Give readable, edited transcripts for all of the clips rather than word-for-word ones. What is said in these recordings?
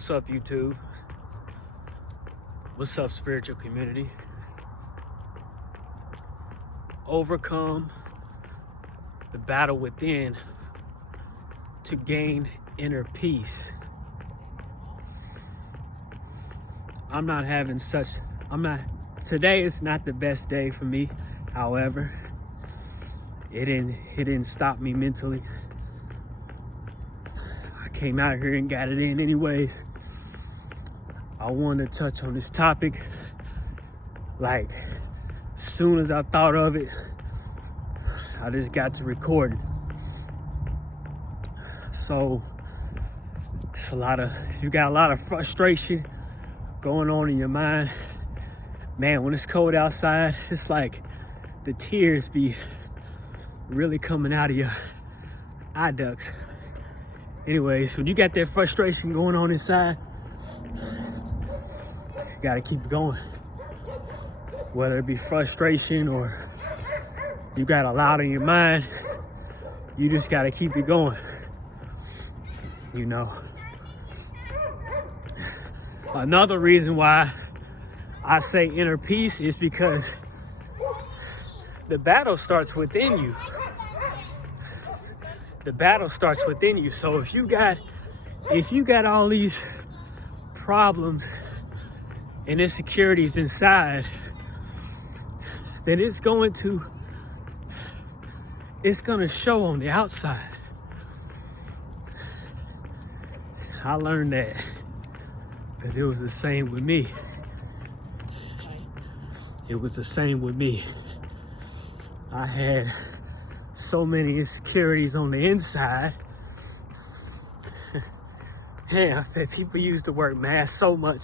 What's up, YouTube? What's up, spiritual community? Overcome the battle within to gain inner peace. Today is not the best day for me. However, it didn't stop me mentally. I came out here and got it in anyways. I wanted to touch on this topic. Like, as soon as I thought of it, I just got to recording. So if you got a lot of frustration going on in your mind, man, when it's cold outside, it's like the tears be really coming out of your eye ducts. Anyways, when you got that frustration going on inside, you gotta keep going. Whether it be frustration or you got a lot in your mind, you just gotta keep it going. You know. Another reason why I say inner peace is because the battle starts within you. The battle starts within you. So if you got all these problems and insecurities inside, then it's going to show on the outside. I learned that because it was the same with me. It was the same with me. I had so many insecurities on the inside. Yeah, people use the word mask so much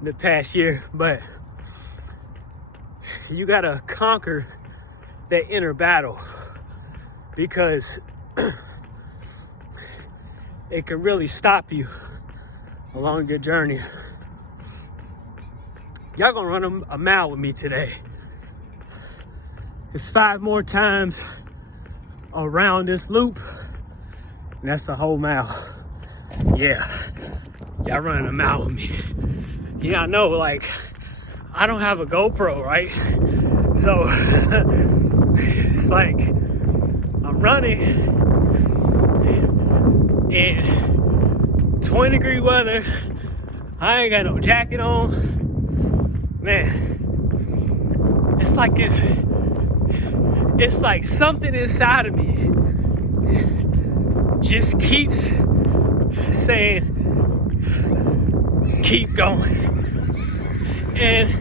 in the past year, but you gotta conquer that inner battle because it can really stop you along your journey. Y'all gonna run a mile with me today. It's 5 more times around this loop, and that's the whole mile. Yeah, y'all running a mile with me. Yeah, I know, like, I don't have a GoPro, right? So, it's like, I'm running in 20-degree weather. I ain't got no jacket on. Man, it's like something inside of me just keeps saying, keep going. And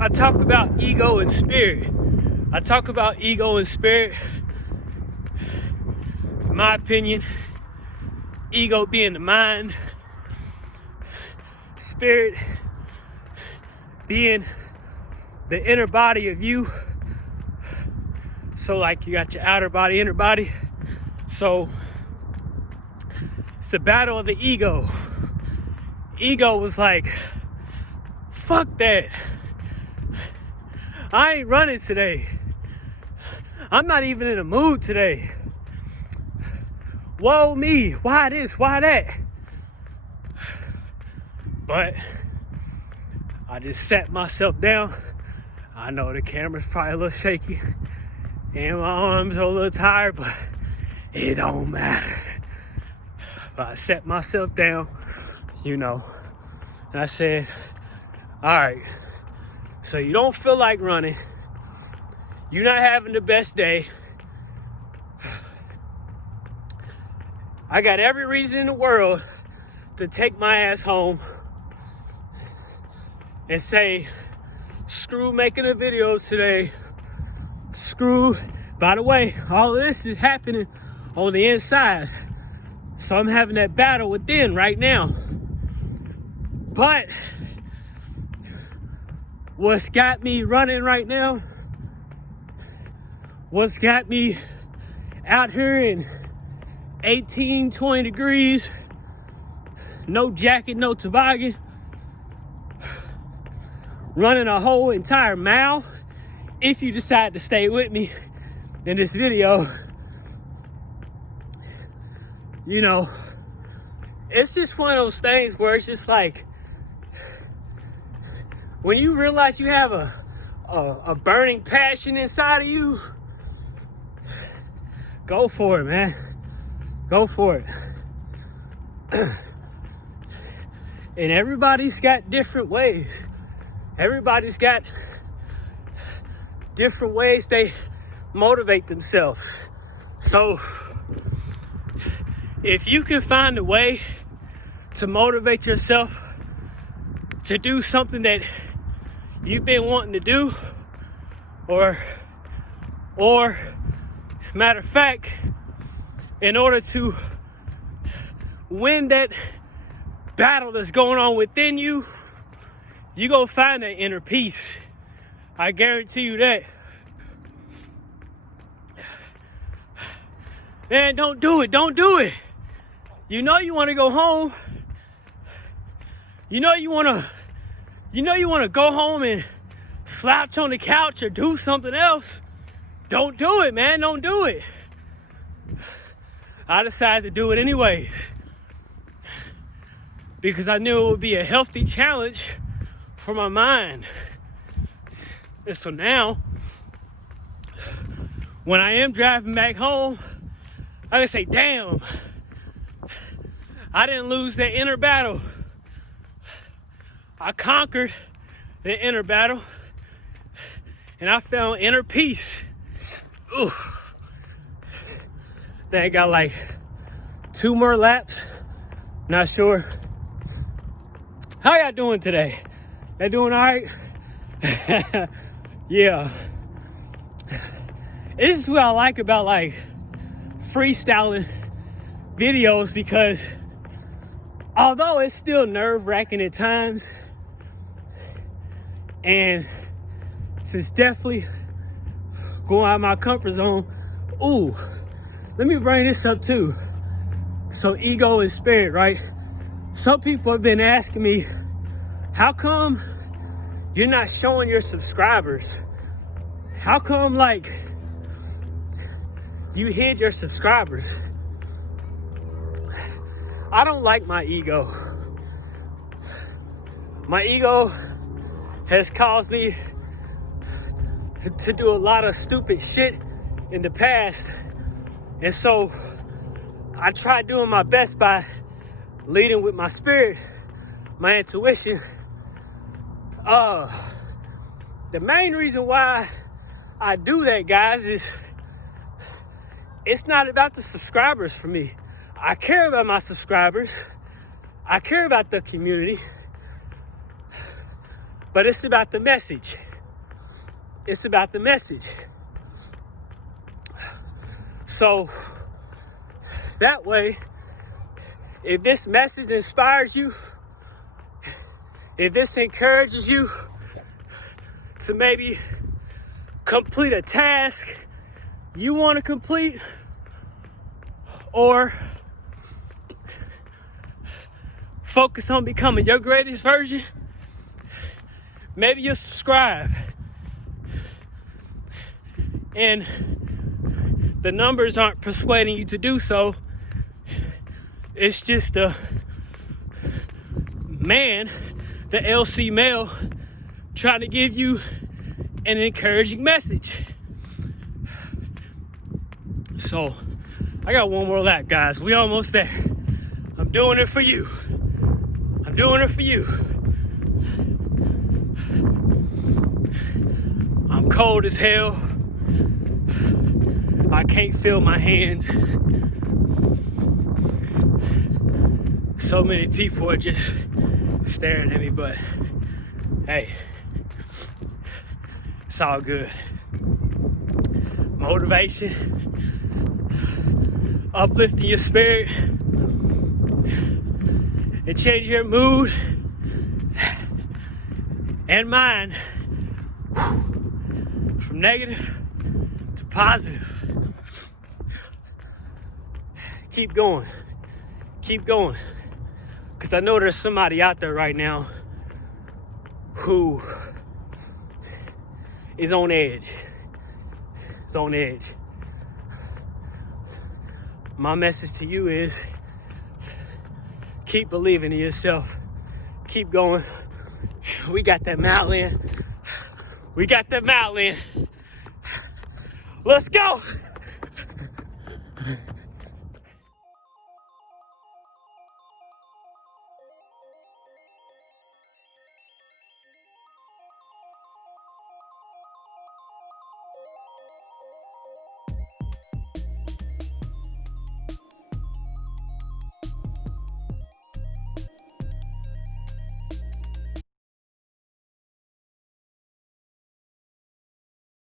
I talk about ego and spirit. In my opinion, ego being the mind, spirit being the inner body of you. So like you got your outer body, inner body. So it's a battle of the ego. Ego was like, fuck that. I ain't running today. I'm not even in the mood today. Woe me, why this, why that? But I just sat myself down. I know the camera's probably a little shaky and my arms are a little tired, but it don't matter. But I sat myself down, you know, and I said, all right, so you don't feel like running. You're not having the best day. I got every reason in the world to take my ass home and say, screw making a video today. Screw, by the way, all of this is happening on the inside. So I'm having that battle within right now. But what's got me running right now, what's got me out here in 18, 20 degrees, no jacket, no toboggan, running a whole entire mile. If you decide to stay with me in this video, you know, it's just one of those things where it's just like, when you realize you have a burning passion inside of you, go for it, man. Go for it. And everybody's got different ways. Everybody's got different ways they motivate themselves. So if you can find a way to motivate yourself to do something that you've been wanting to do, or matter of fact, in order to win that battle that's going on within you, you go find that inner peace. I guarantee you that. Man, don't do it. Don't do it. You know you want to go home. You know you want to go home and slouch on the couch or do something else. Don't do it, man. Don't do it. I decided to do it anyways, because I knew it would be a healthy challenge for my mind. And so now, when I am driving back home, I can say, damn, I didn't lose that inner battle. I conquered the inner battle, and I found inner peace. Ooh. Then I got like 2 more laps. Not sure. How y'all doing today? Y'all doing all right? Yeah. This is what I like about like freestyling videos, because although it's still nerve-wracking at times, and it's definitely going out of my comfort zone. Ooh, let me bring this up too. So ego and spirit, right? Some people have been asking me, how come you're not showing your subscribers? How come like you hid your subscribers? I don't like my ego. My ego has caused me to do a lot of stupid shit in the past. And so I try doing my best by leading with my spirit, my intuition. The main reason why I do that, guys, is it's not about the subscribers for me. I care about my subscribers. I care about the community. But it's about the message. It's about the message. So that way, if this message inspires you, if this encourages you to maybe complete a task you want to complete, or focus on becoming your greatest version, maybe you'll subscribe. And the numbers aren't persuading you to do so. It's just the man, the LC male, trying to give you an encouraging message. So I got 1 more lap, guys. We almost there. I'm doing it for you. I'm doing it for you. I'm cold as hell. I can't feel my hands. So many people are just staring at me, but hey, it's all good. Motivation, uplifting your spirit, and changing your mood and mind from negative to positive. Keep going. Keep going. Because I know there's somebody out there right now who is on edge. It's on edge. My message to you is Keep believing in yourself. Keep going. We got that mountain. We got that mountain. Let's go.